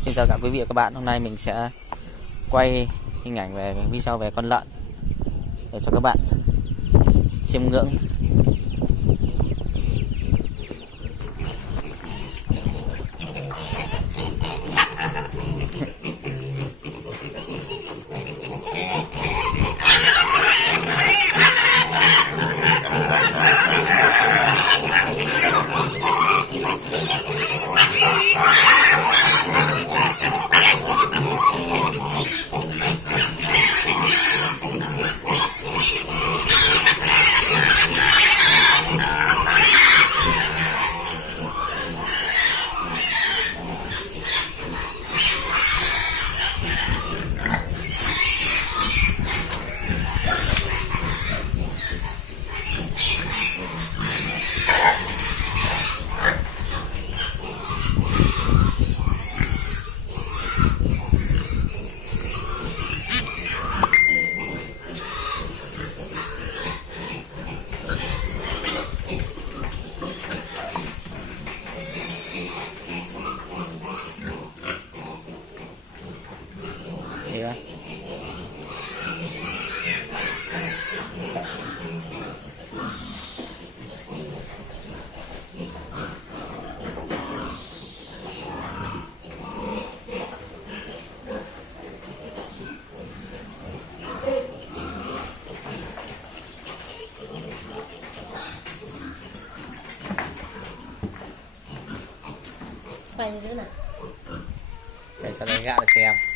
Xin chào cả quý vị và các bạn. Hôm nay mình sẽ quay hình ảnh về video về con lợn để cho các bạn chiêm ngưỡng. Đây. Quay như thế nào? Để cho nó gạo để xem.